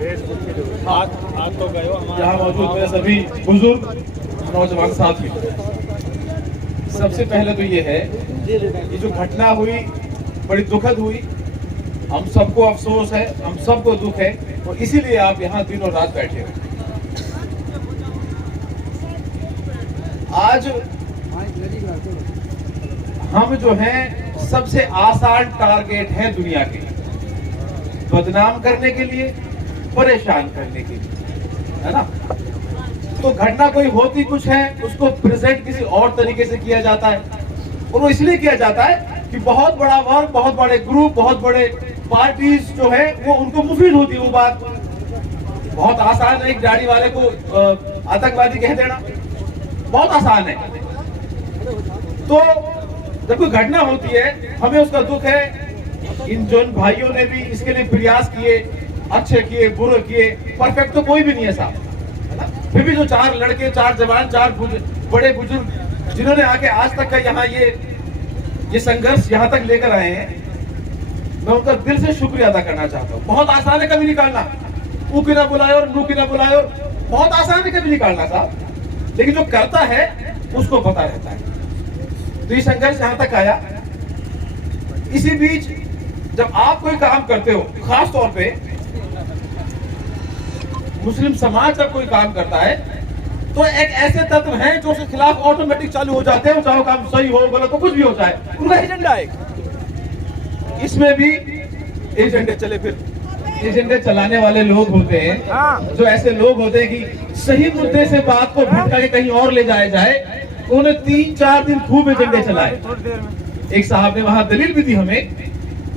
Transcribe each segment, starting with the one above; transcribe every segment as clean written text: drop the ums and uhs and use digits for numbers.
यहाँ मौजूद मेरे सभी बुजुर्ग नौजवान साथी, सबसे पहले तो ये है कि जो घटना हुई बड़ी दुखद हुई, हम सबको अफसोस है, हम सबको दुख है और इसीलिए आप यहाँ दिन और रात बैठे हो। आज हम जो हैं सबसे आसान टारगेट है दुनिया के, बदनाम करने के लिए, परेशान करने के लिए, है ना। तो घटना कोई होती कुछ है, उसको प्रेजेंट किसी और तरीके से किया जाता है और वो इसलिए किया जाता है कि बहुत बड़ा वर्ग, बहुत बड़े ग्रुप, बहुत बड़े पार्टीज जो है वो उनको मुफीद होती है वो बात। बहुत आसान है एक गाड़ी वाले को आतंकवादी कह देना, बहुत आसान है। तो जब कोई घटना होती है हमें उसका दुख है। इन जन भाइयों ने भी इसके लिए प्रयास किए, अच्छे किए, बुरे किए, परफेक्ट तो कोई भी नहीं है साहब। फिर भी जो 4 लड़के, 4 जवान, 4 बड़े बुजुर्ग जिन्होंने आके आज तक का यहाँ ये संघर्ष यहाँ तक लेकर आए हैं, मैं उनका दिल से शुक्रिया अदा करना चाहता हूँ। बहुत आसान है कभी निकालना, ऊ की ना बुलाए और नू की ना बुलाए, और बहुत आसान है कभी निकालना साहब, लेकिन जो करता है उसको पता रहता है। तो ये संघर्ष यहाँ तक आया। इसी बीच जब आप कोई काम करते हो, खास तौर पे मुस्लिम समाज जब कोई काम करता है तो एक ऐसे तत्व हैं जो उसके खिलाफ ऑटोमेटिक चालू हो जाते हैं, चाहे काम सही हो गलत हो कुछ भी हो जाए, उनका एजेंडा है। इसमें भी एजेंडे चले, फिर एजेंडे चलाने वाले लोग होते हैं जो ऐसे लोग होते हैं कि सही मुद्दे से बात को भटका के कहीं और ले जाया जाए। उन्होंने 3-4 दिन खूब एजेंडे चलाए। एक साहब ने वहां दलील भी दी हमें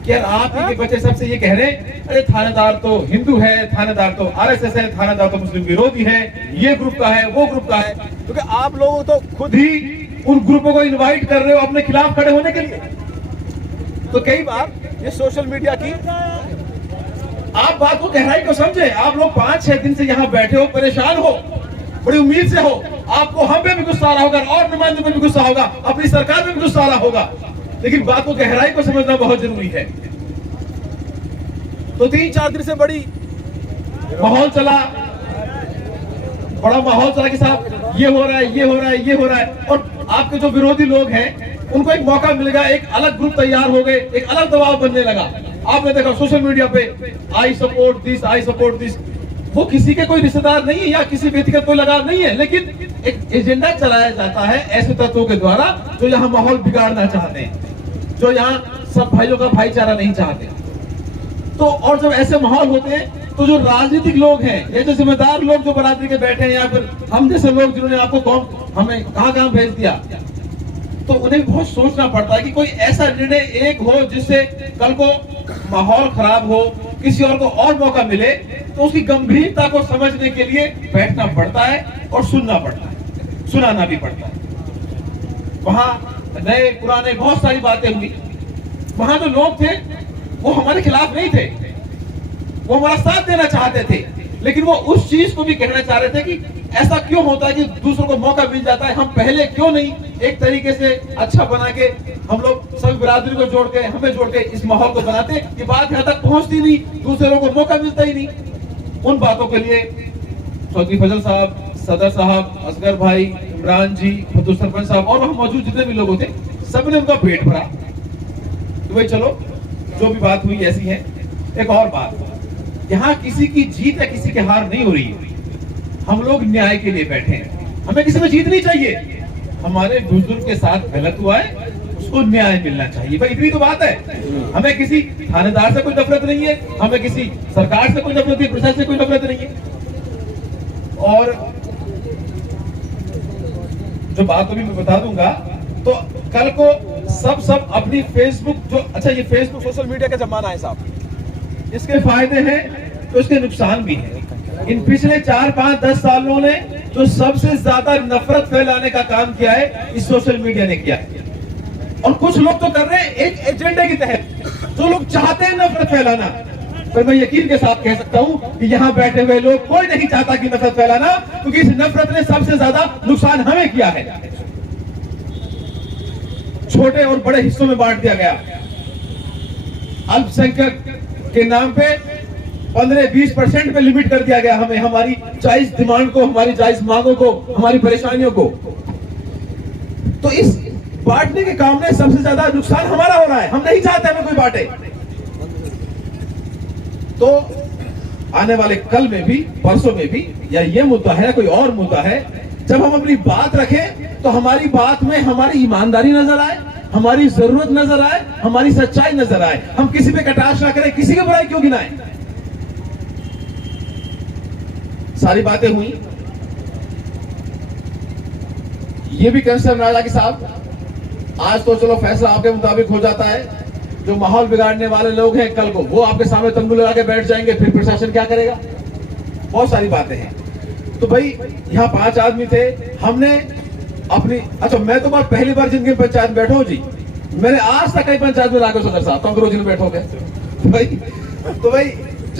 कि यार आप ही के बच्चे सबसे ये कह रहे हैं, अरे थानेदार तो हिंदू है, थानेदार तो आरएसएस है, थानेदार तो मुस्लिम विरोधी है, ये ग्रुप का है, वो ग्रुप का है, क्योंकि आप लोग तो खुद ही उन ग्रुपों को इनवाइट कर रहे हो अपने खिलाफ खड़े होने के लिए। तो कई बार ये सोशल मीडिया की आप बात को गहराई को समझे। आप लोग 5-6 दिन से यहाँ बैठे हो, परेशान हो, बड़ी उम्मीद से हो, आपको हम पे भी गुस्सा आ रहा होगा और नुमाइंदों पे भी गुस्सा होगा, अपनी सरकार पे भी गुस्सा आ रहा होगा, लेकिन बात को गहराई को समझना बहुत जरूरी है। तो 3-4 दिन से बड़ा माहौल चला कि साहब ये हो रहा है, ये हो रहा है, ये हो रहा है, और आपके जो विरोधी लोग हैं उनको एक मौका मिल गया, एक अलग ग्रुप तैयार हो गए, एक अलग दबाव बनने लगा। आपने देखा सोशल मीडिया पे I support this, I support this. वो किसी के कोई रिश्तेदार नहीं है या किसी व्यक्तिगत कोई लगाव नहीं है, लेकिन एक एजेंडा चलाया जाता है ऐसे तत्वों के द्वारा जो यहाँ माहौल बिगाड़ना चाहते हैं, जो यहाँ सब भाइयों का भाईचारा नहीं चाहते। तो और जब ऐसे माहौल होते हैं तो जो राजनीतिक लोग हैं या जो जिम्मेदार लोग जो बरादरी के बैठे हैं या फिर हम जैसे लोग जिन्होंने आपको कौन हमें कहाँ भेज दिया, तो उन्हें बहुत सोचना पड़ता है कि कोई ऐसा निर्णय एक हो जिससे कल को माहौल खराब हो, किसी और को और मौका मिले, तो उसकी गंभीरता को समझने के लिए बैठना पड़ता है और सुनना पड़ता है, सुनाना भी पड़ता है। वहां नए पुराने बहुत सारी बातें हुई। वहां जो लोग थे वो हमारे खिलाफ नहीं थे, वो हमारा साथ देना चाहते थे, लेकिन वो उस चीज को भी कहना चाह रहे थे कि ऐसा क्यों होता है कि दूसरों को मौका मिल जाता है, हम पहले क्यों नहीं एक तरीके से अच्छा बना के हम लोग सभी बिरादरी को जोड़ के, हमें जोड़ के इस माहौल को बनाते। ये बात यहाँ तक पहुंचती नहीं, दूसरों को मौका मिलता ही नहीं। उन बातों के लिए चौधरी फजल साहब, सदर साहब, असगर भाई, इमरान जी, फतुह सरपंच साहब और वहां मौजूद जितने भी लोग थे, सबने उनका पेट भरा। तो भाई चलो जो भी बात हुई ऐसी है। एक और बात, यहाँ किसी की जीत या किसी की हार नहीं हो रही है, हम लोग न्याय के लिए बैठे हैं, हमें किसी में जीत नहीं चाहिए। हमारे बुजुर्ग के साथ गलत हुआ है, उसको न्याय मिलना चाहिए, भाई इतनी तो बात है। हमें किसी थानेदार से कोई नफरत नहीं है, हमें किसी सरकार से कोई नफरत नहीं, प्रशासन से कोई नफरत नहीं है। और जो बात अभी मैं बता दूंगा, तो कल को सब अपनी फेसबुक जो, अच्छा ये फेसबुक सोशल मीडिया का जमाना है साहब, इसके फायदे हैं तो इसके नुकसान भी हैं। इन पिछले 4-5-10 सालों ने जो सबसे ज्यादा नफरत फैलाने का काम किया है इस सोशल मीडिया ने किया है। और कुछ लोग तो कर रहे हैं एक एजेंडे के तहत, जो लोग चाहते हैं नफरत फैलाना। पर मैं यकीन के साथ कह सकता हूं कि यहाँ बैठे हुए लोग कोई नहीं चाहता कि नफरत फैलाना, क्योंकि इस नफरत ने सबसे ज्यादा नुकसान हमें किया है। छोटे और बड़े हिस्सों में बांट दिया गया, अल्पसंख्यक के नाम पे 15-20% पे लिमिट कर दिया गया हमें, हमारी जायज डिमांड को, हमारी जायज मांगों को, हमारी परेशानियों को। तो इस बांटने के काम में सबसे ज्यादा नुकसान हमारा हो रहा है। हम नहीं चाहते हमें कोई बांटे। तो आने वाले कल में भी, परसों में भी, या ये मुद्दा है कोई और मुद्दा है, जब हम अपनी बात रखें तो हमारी बात में हमारी ईमानदारी नजर आए, हमारी जरूरत नजर आए, हमारी सच्चाई नजर आए। हम किसी पे कटाक्ष ना करें, किसी की बुराई क्यों गिनाएं। सारी बातें हुई। ये भी कंसर्न राजा कि साहब, आज तो चलो फैसला आपके मुताबिक हो जाता है, जो माहौल बिगाड़ने वाले लोग हैं कल को वो आपके सामने तंबू लगा के बैठ जाएंगे, फिर प्रशासन क्या करेगा। बहुत सारी बातें हैं। तो भाई यहाँ 5 आदमी थे, हमने अपनी, अच्छा मैं तो बात पहली बार जिंदगी में पंचायत में बैठा हूं जी, मैंने आज तक कई पंचायत में लागू सदर साहब तो रोज में बैठोगे भाई। तो भाई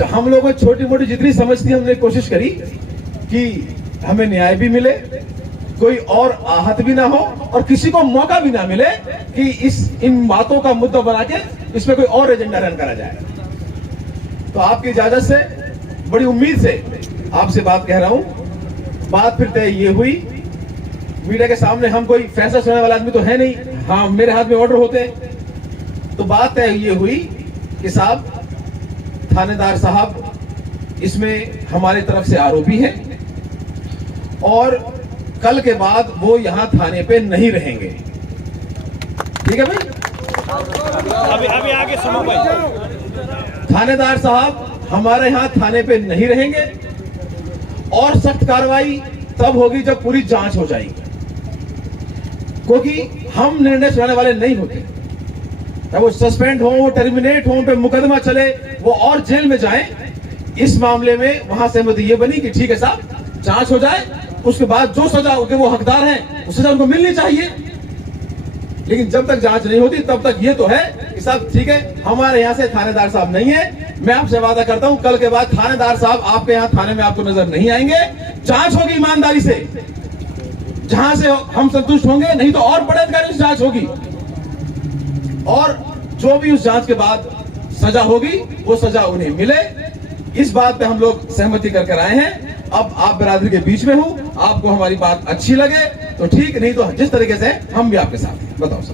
हम लोगों ने छोटी मोटी जितनी समझ थी हमने कोशिश करी कि हमें न्याय भी मिले, कोई और आहत भी ना हो, और किसी को मौका भी ना मिले कि इन बातों का मुद्दा बना के इसमें कोई और एजेंडा रन करा जाए। तो आपकी इजाजत से, बड़ी उम्मीद से आपसे बात कह रहा हूं। बात फिर तय ये हुई, मीडिया के सामने हम कोई फैसला सुनाने वाला आदमी तो है नहीं, हाँ मेरे हाथ में ऑर्डर होते हैं। तो बात तय ये हुई कि साहब, थानेदार साहब इसमें हमारे तरफ से आरोपी है और कल के बाद वो यहां थाने पे नहीं रहेंगे। ठीक है भाई, अभी आगे सुनो भाई। थानेदार साहब हमारे यहां थाने पे नहीं रहेंगे और सख्त कार्रवाई तब होगी जब पूरी जांच हो जाएगी, क्योंकि हम निर्णय सुनाने वाले नहीं होते। वो सस्पेंड हो, वो टर्मिनेट हो, उन पे मुकदमा चले, वो और जेल में जाएं, इस मामले में वहां सहमति ये बनी कि ठीक है साहब, जांच हो जाए, उसके बाद जो सजा के वो हकदार हैं उस सजा उनको मिलनी चाहिए। लेकिन जब तक जांच नहीं होती तब तक ये तो है कि साहब ठीक है, हमारे यहाँ से थानेदार साहब नहीं है। मैं आपसे वादा करता हूं कल के बाद थानेदार साहब आपके यहाँ थाने में आपको नजर नहीं आएंगे। जांच होगी ईमानदारी से, जहां से हम संतुष्ट होंगे, नहीं तो और बड़े अधिकारी से जांच होगी, और जो भी उस जांच के बाद सजा होगी वो सजा उन्हें मिले। इस बात पे हम लोग सहमति कर आए हैं। अब आप बिरादरी के बीच में हूं, आपको हमारी बात अच्छी लगे तो ठीक, नहीं तो जिस तरीके से हम भी आपके साथ। बताओ सर।